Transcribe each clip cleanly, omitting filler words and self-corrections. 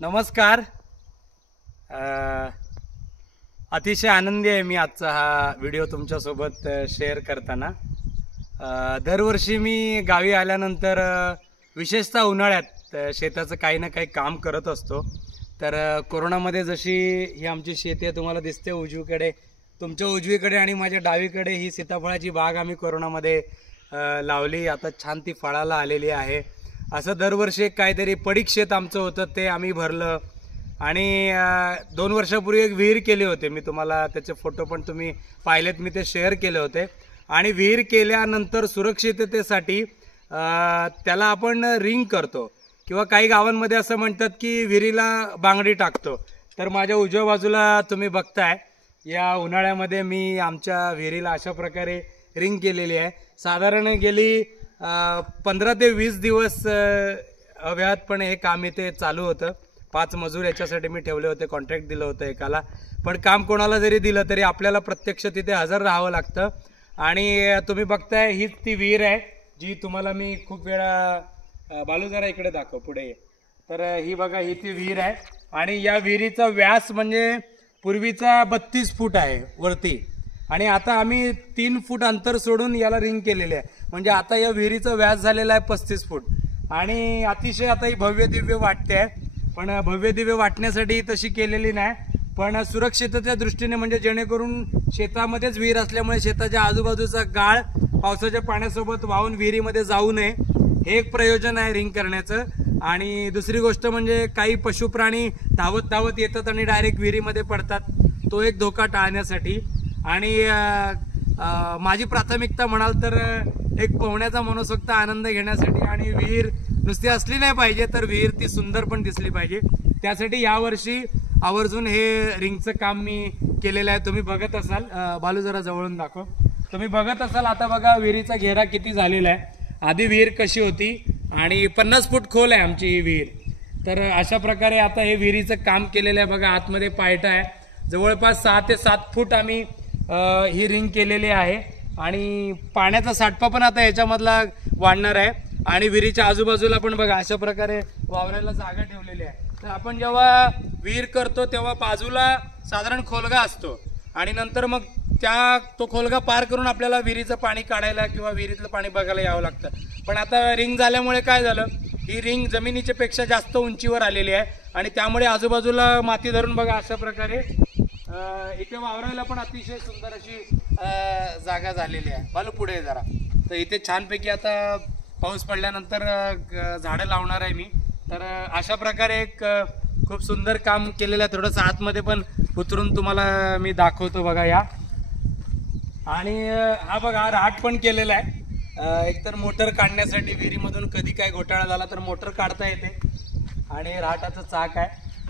नमस्कार. अतिशय आनंदी आहे मी आजचा हा व्हिडिओ तुमच्यासोबत शेअर करताना. दरवर्षी मी गावी आल्यानंतर विशेषतः उन्हाळ्यात शेताचं काही ना काही काम करत असतो. तर कोरोनामध्ये जशी ही आमची शेती आहे तुम्हाला दिसते उजवीकडे, तुमच्या उजवीकडे आणि माझ्या डावीकडे ही सीताफळाची बाग आम्ही कोरोनामध्ये लावली. आता छान ती फळाला आलेली आहे. असं दरवर्षी काहीतरी पडीक शेत आमचं होतं ते आम्ही भरलं. आणि 2 वर्षापूर्वी एक विहीर केले होते, मी तुम्हाला त्याचे फोटो पण तुम्ही पाहिलेत, मी ते शेअर केले होते. आणि विहीर केल्यानंतर सुरक्षिततेसाठी त्याला आपण रिंग करतो किंवा काही गावांमध्ये असं म्हणतात की विहिरीला बांगडी टाकतो. तर माझ्या उजव्या बाजूला तुम्ही बघताय या उन्हाळ्यामध्ये मी आमच्या विहिरीला अशा प्रकारे रिंग केलेली आहे. साधारण गेली 15 ते 20 दिवस अव्याहतपणे हे काम इथे चालू होतं. 5 मजूर याच्यासाठी मी ठेवले होते, कॉन्ट्रॅक्ट दिलं होतं एकाला. पण काम कोणाला जरी दिलं तरी आपल्याला प्रत्यक्ष तिथे हजर राहावं लागतं. आणि तुम्ही बघताय हीच ती विहीर आहे जी तुम्हाला मी खूप वेळा बालू जरा इकडे दाखव पुढे ये. तर ही बघा, ही ती विहीर आहे. आणि या विहिरीचा व्यास म्हणजे पूर्वीचा 32 फूट आहे वरती, आणि आता आम्ही 3 फूट अंतर सोडून याला रिंग केलेले आहे. म्हणजे आता या विहिरीचा व्यास झालेला आहे 35 फूट. आणि अतिशय आता ही भव्य दिव्य वाटते आहे. पण भव्य दिव्य वाटण्यासाठी तशी केलेली नाही, पण सुरक्षिततेच्या दृष्टीने, म्हणजे जेणेकरून शेतामध्येच विहीर असल्यामुळे शेताच्या आजूबाजूचा गाळ पावसाच्या पाण्यासोबत वाहून विहिरीमध्ये जाऊ नये, हे एक प्रयोजन आहे रिंग करण्याचं. आणि दुसरी गोष्ट म्हणजे काही पशुप्राणी धावत धावत येतात आणि डायरेक्ट विहिरीमध्ये पडतात, तो एक धोका टाळण्यासाठी. आणि माझी प्राथमिकता म्हणाल तर एक पोहण्याचा मनसोक्त आनंद घेण्यासाठी. आणि विहीर नुसती असली नाही पाहिजे, तर विहीर ती सुंदर पण दिसली पाहिजे. त्यासाठी यावर्षी आवर्जून हे रिंगचं काम मी केलेलं आहे. तुम्ही बघत असाल, बालू जरा जवळून दाखव. तुम्ही बघत असाल आता बघा विहिरीचा घेरा किती झालेला आहे. आधी विहीर कशी होती आणि 50 फूट खोल आहे आमची ही विहीर. तर अशा प्रकारे आता हे विहिरीचं काम केलेलं आहे. बघा आतमध्ये पायटा आहे. जवळपास 6 ते 7 फूट आम्ही ही रिंग केलेली आहे. आणि पाण्याचा साठपा पण आता याच्यामधला वाढणार आहे. आणि विहिरीच्या आजूबाजूला पण बघा अशा प्रकारे वावरायला जागा ठेवलेली आहे. तर आपण जेव्हा विहीर करतो तेव्हा बाजूला साधारण खोलगा असतो, आणि नंतर मग तो खोलगा पार करून आपल्याला विहिरीचं पाणी काढायला किंवा विहिरीतलं पाणी बघायला यावं लागतं. पण आता रिंग झाल्यामुळे काय झालं, ही रिंग जमिनीच्या पेक्षा जास्त उंचीवर आलेली आहे. आणि त्यामुळे आजूबाजूला माती धरून बघा अशा प्रकारे इथे वावरायला पण अतिशय सुंदर अशी जागा झालेली आहे. बालू पुढे जरा. तर इथे छानपैकी आता पाऊस पडल्यानंतर झाडं लावणार आहे मी. तर अशा प्रकारे एक खूप सुंदर काम केलेलं आहे. थोडंसं आतमध्ये पण उतरून तुम्हाला मी दाखवतो बघा या. आणि हा बघा राट पण केलेला आहे. एकतर मोटर काढण्यासाठी विहिरीमधून कधी काय घोटाळा झाला तर मोटर काढता येते. आणि राटाचं चाक आहे.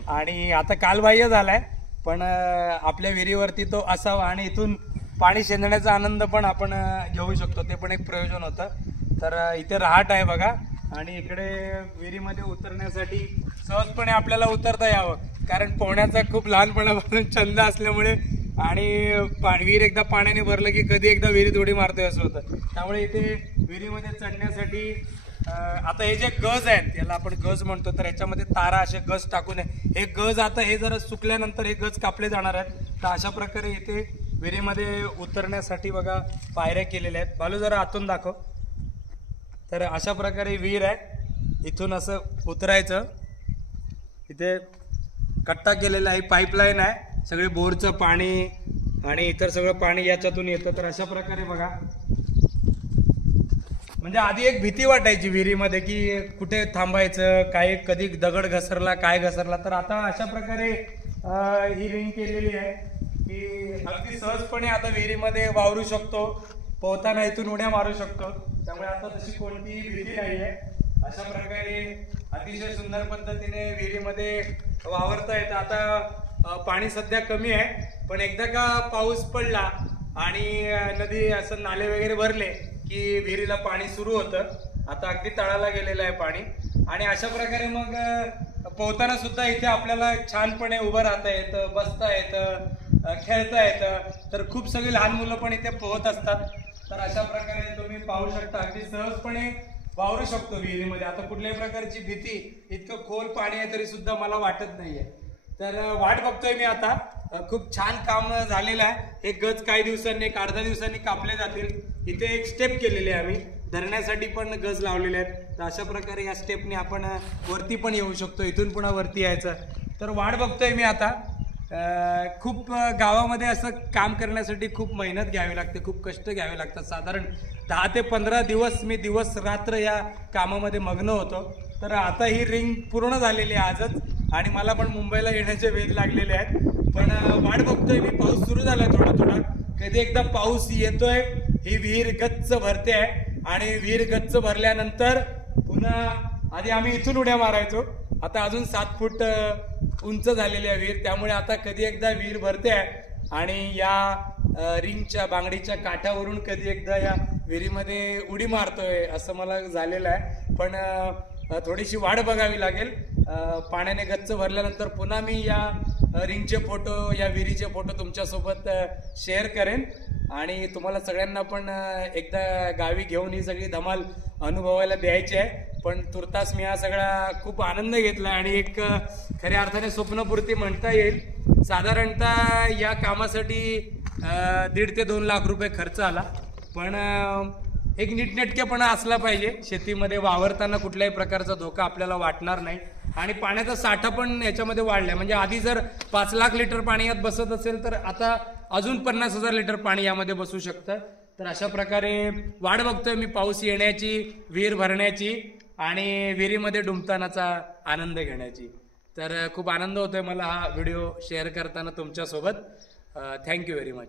आणि आता कालबाह्य झाला आहे, पण आपल्या विहिरीवरती तो असावा आणि इथून पाणी शेंदण्याचा आनंद पण आपण घेऊ शकतो, ते पण एक प्रयोजन होतं. तर इथे राहट आहे बघा. आणि इकडे विहिरीमध्ये उतरण्यासाठी सहजपणे आपल्याला उतरता यावं, कारण पोहण्याचा खूप लहानपणापासून छंद असल्यामुळे. आणि विहीर एकदा पाण्याने भरलं की कधी एकदा विहिरीत उडी मारतोय असं होतं. त्यामुळे इथे विहिरीमध्ये चढण्यासाठी आता हे जे गज आहेत याला आपण गज म्हणतो, तर याच्यामध्ये तारा असे गज टाकून हे गज आता हे जरा सुकल्यानंतर हे गज कापले जाणार आहेत. तर अशा प्रकारे इथे विहिरीमध्ये उतरण्यासाठी बघा पायऱ्या केलेल्या आहेत. बालू जरा आतून दाखव. तर अशा प्रकारे विहीर आहे. इथून असं उतरायचं. इथे कट्टा केलेला आहे, पाईपलाईन आहे, सगळे बोरचं पाणी आणि इतर सगळं पाणी याच्यातून येतं. तर अशा प्रकारे बघा, म्हणजे आधी एक भीती वाटायची विहिरीमध्ये की कुठे थांबायचं, काय कधी दगड घसरला काय घसरला. तर आता अशा प्रकारे ही रिंग केलेली आहे की अगदी सहजपणे आता विहिरीमध्ये वावरू शकतो, पोहताना इथून उड्या मारू शकतो. त्यामुळे आता तशी कोणतीही भीती नाही आहे. अशा प्रकारे अतिशय सुंदर पद्धतीने विहिरीमध्ये वावरता येतं. आता पाणी सध्या कमी आहे, पण एकदा का पाऊस पडला आणि नदी असं नाले वगैरे भरले की विहिरीला पाणी सुरू होतं. आता अगदी तळाला गेलेलं आहे पाणी. आणि अशा प्रकारे मग पोहताना सुद्धा इथे आपल्याला छानपणे उभं राहता येतं, बसता येतं, खेळता येतं. तर खूप सगळी लहान मुलं पण इथे पोहत असतात. तर अशा प्रकारे तुम्ही पाहू शकता अगदी सहजपणे वावरू शकतो विहिरीमध्ये. आता कुठल्याही प्रकारची भीती, इतकं खोल पाणी आहे तरी सुद्धा मला वाटत नाहीये. तर वाट बघतोय मी आता. खूप छान काम झालेलं आहे. हे गज काही दिवसांनी, एक अर्धा दिवसांनी कापले जातील. इथे एक स्टेप केलेली आहे आम्ही, धरण्यासाठी पण गज लावलेले आहेत. तर अशा प्रकारे या स्टेपने आपण वरती पण येऊ शकतो, इथून पुन्हा वरती यायचं. तर वाट बघतोय मी आता. खूप गावामध्ये असं काम करण्यासाठी खूप मेहनत घ्यावी लागते, खूप कष्ट घ्यावे लागतात. साधारण 10 ते 15 दिवस मी दिवस रात्र या कामामध्ये मग्न होतो. तर आता ही रिंग पूर्ण झालेली आहे आजच, आणि मला पण मुंबईला येण्याचे वेध लागलेले आहेत. पण वाट बघतोय मी. पाऊस सुरू झालाय थोडा थोडा. कधी एकदा पाऊस येतोय, ही विहीर गच्च भरते आहे, आणि विहीर गच्च भरल्यानंतर पुन्हा आधी आम्ही इथून उड्या मारायचो. आता अजून 7 फूट उंच झालेली आहे विहीर. त्यामुळे आता कधी एकदा विहीर भरते आहे, आणि या रिंगच्या बांगडीच्या काठावरून कधी एकदा या विहिरीमध्ये उडी मारतोय असं मला झालेलं आहे. पण थोडीशी वाट बघावी लागेल. पाण्याने गच्च भरल्यानंतर पुन्हा मी या रिंगचे फोटो, या विहिरीचे फोटो तुमच्यासोबत शेअर करेन, आणि तुम्हाला सगळ्यांना पण एकदा गावी घेऊन ही सगळी धमाल अनुभवायला द्यायची आहे. पण तुर्तास मी हा सगळा खूप आनंद घेतला, आणि एक खऱ्या अर्थाने स्वप्नपूर्ती म्हणता येईल. साधारणतः या कामासाठी 1.5 ते 2 लाख रुपये खर्च आला. पण एक नीटनेटकेपणा असला पाहिजे. शेतीमध्ये वावरताना कुठल्याही प्रकारचा धोका आपल्याला वाटणार नाही, आणि पाण्याचा साठा पण याच्यामध्ये वाढलाय. म्हणजे आधी जर 5 लाख लिटर पाणी यात बसत असेल, तर आता अजून 50,000 लिटर पाणी यामध्ये बसू शकतं. तर अशा प्रकारे वाट बघतोय मी पाऊस येण्याची, विहीर भरण्याची, आणि विहिरीमध्ये डुंबतानाचा आनंद घेण्याची. तर खूप आनंद होतोय मला हा व्हिडिओ शेअर करताना तुमच्यासोबत. Thank you very much.